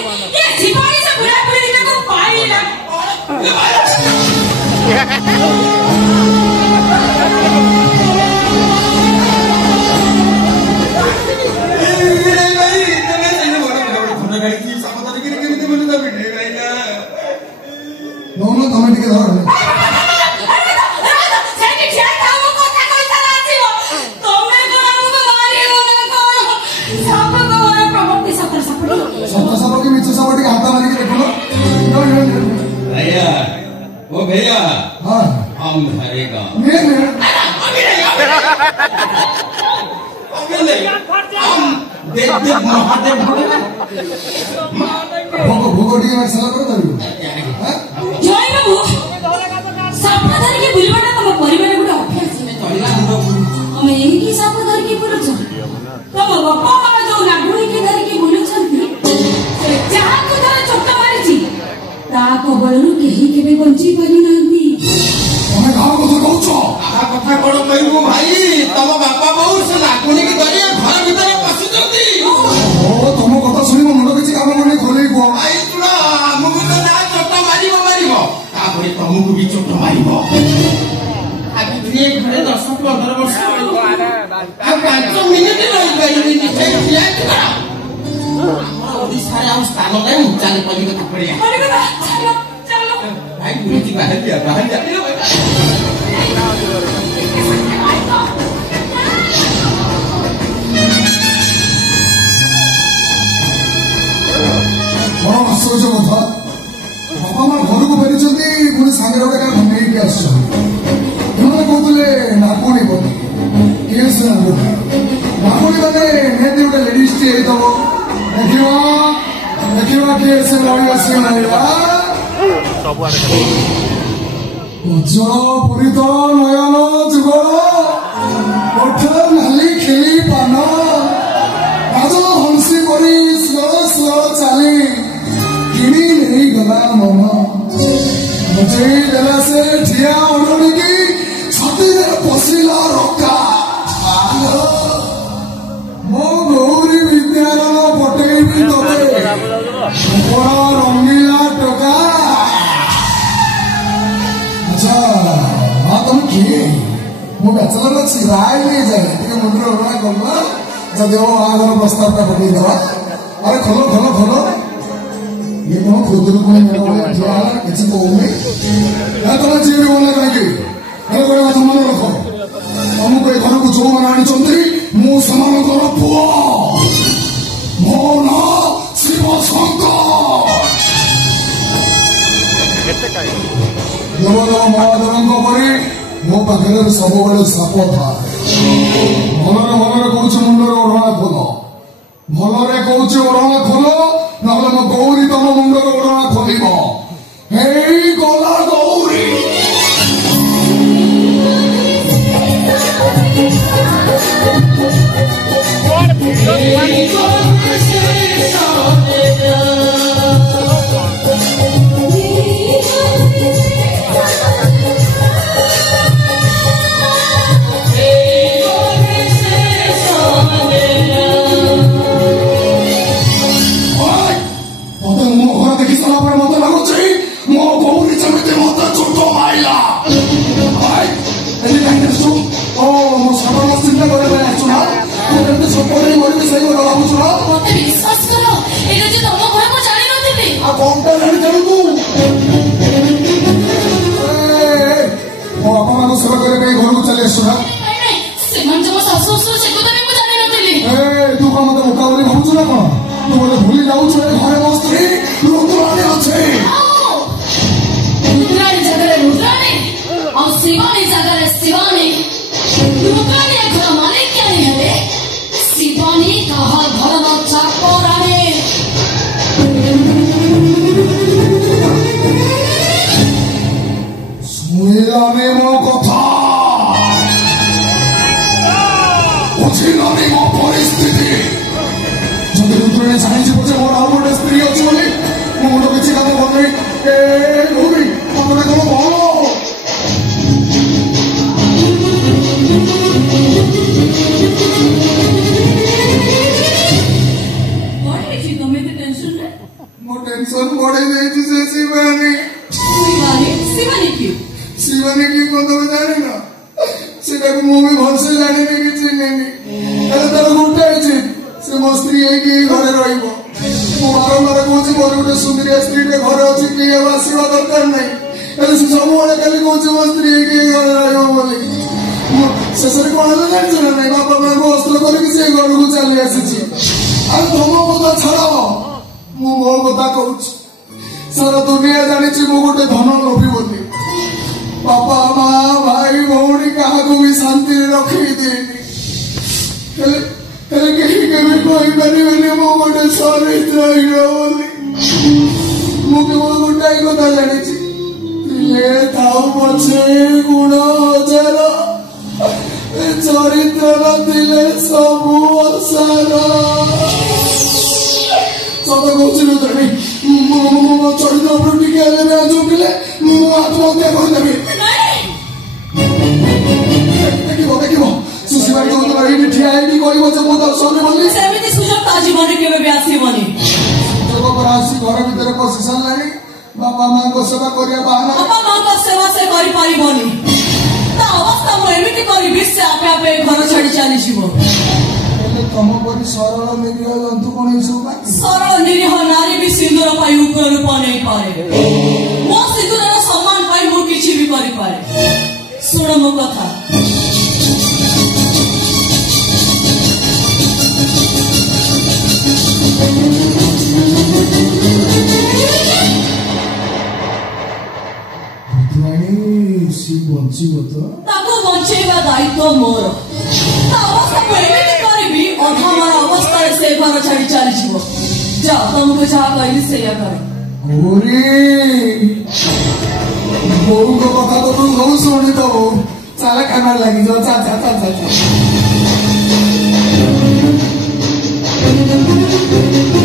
ये सिपाही से बुरा बुरी दिखने को पाई ना भैया हम धरेगा कबलू केही केबे बंची पारि नांती तमे गाँव को कहूछ आ कथा कोन कहबो भाई तम बापा बहु से लाकुनी के धरि घर भीतर पसि जंती ओ तम कथा सुनि म मुंड किछि काम कोनी खोलै को भाई तुला हमकु तो ना चोट मारिबो तापरे तमकु भी चोट मारिबो आबि दुनिया घरे 10-15 वर्ष आ 5 मिनिट रहि गइली निचे किया करा ओडिसा रे आ स्थान नै चाले पली कथा पड़िया भाई गुरुजी बाहर जा बड़ा आश्चर्य कथा बापा माँ घर को फेरी पुणी सागर गोटे क्या नहीं आसने कहते नाकुणी बोली केस नाकुणी मैंने निहती गोटे लेडीज टी देखा देखा केस रही उज्जवल पुरीत नयन जुगल ओठ नाली खेली पान राज हंसी परी स्लो स्लो चली किणी नहीं गला मन मुझे देला से ठिया उड़नी की छाती में पशिला रक्का मो गौरी विद्यालय पटेई भी तबे बड़ा रंगीला टका अच्छा हाँ तुम किए मो बैचलर अच्छी राय नहीं जाए ठीक मुंडे उड़ा करना जब वो आगर प्रस्ताव का पकड़ी दवा अरे खोलो खोलो खोलो ये तो खुद को नहीं मेरा वाला क्या किसी को नहीं या तो मैं जीवन वाला कहेंगे हेलो कोई बात मन रखो हमको एक घर को जो मनानी चाहते मो समान करो पुआ मो ना शिव शंकर जब महादेव परी मो पाखे सब साप था भलरे भलरे कौच मुंडर ओढ़ना खोल भलरे कौच ओढ़ना खोल ना मो गौरी तम मुंडर ओढ़ना खोल गला गौरी भूली जाऊ घरे बस्ती रुद्राणी अच्छे रुद्राणी जगह रुद्राणी और शिवानी जगह शिवानी रुद्राणी घर मालिक क्या नहीं है शिवानी कहा घर न चाकोरानी सुनिलानी मो कथा बुझिलानी मो परिस्थिति जब रुद्राणी चाहिए पचे मोर आउ गोटे स्त्री अच्छी बोली मो मुंड किसी काम कर नहीं ए गौरी अपने कौन भलो What is it? तुम्हें तो टेंशन है मो टेंशन बढ़े जाइए से शिवानी शिवानी की कौन तुम जानी ना सेटा को मुझे भलसे जानी कि चिन्हनी तार गोटे से मो स्त्री घरे रही बारंबार कौन मोर गोटे सुंदरिया स्त्री घर अच्छी किए आसवा दरकार ना सब खाली कौन मो स्त्री घरे रही शेष कौन है जान ना ना बापा माँ को अस्त्र करके से घर को चली आसी तुम कथा छाड़ मो कथा कहूँ सारा दुनिया जानी मो गोटे धन लोभी बोली बापा माँ भाई भौणी क्या भी शांति रखी देनी कहीपरि मो गोटे चरित्र बोली मुझे गोटाए कथा जानी थाऊ पछे गुण हजार चरित्र नथिले सबु असार सत कौन चरित्र उपर टिके चुकिले आत्महत्या करदेवी देखो देखो सुशीला ठिया कह दर्शन बोली सुजोग ता जीवन केवे आसबनी सुजोग पर आसी घर भीतर पशि सारा बापा माँ को सेवा करिया बाहर बापा माँ को सेवा से करि परिबनी ता अवस्था मु एमिति करिबि से आपे आपे घर छाड़ी चली जीवो तुम परी सरल निरीह जंतु कौन सब सरल निरीह नारी भी सिंदूर पाई उग्र रूप नहीं पारे मो सिंदूर सम्मान पाई मु किछि भी करि पारे सुन मो कथा बंचेवा दायित्व मोर अधमर अवस्था से घर छाड़ी चली जा तुमको जहाँ कहली से कर बोऊ को कथा तो तुम बहुत शुणी दब चला खाना लगी जाओ चल चल चल चल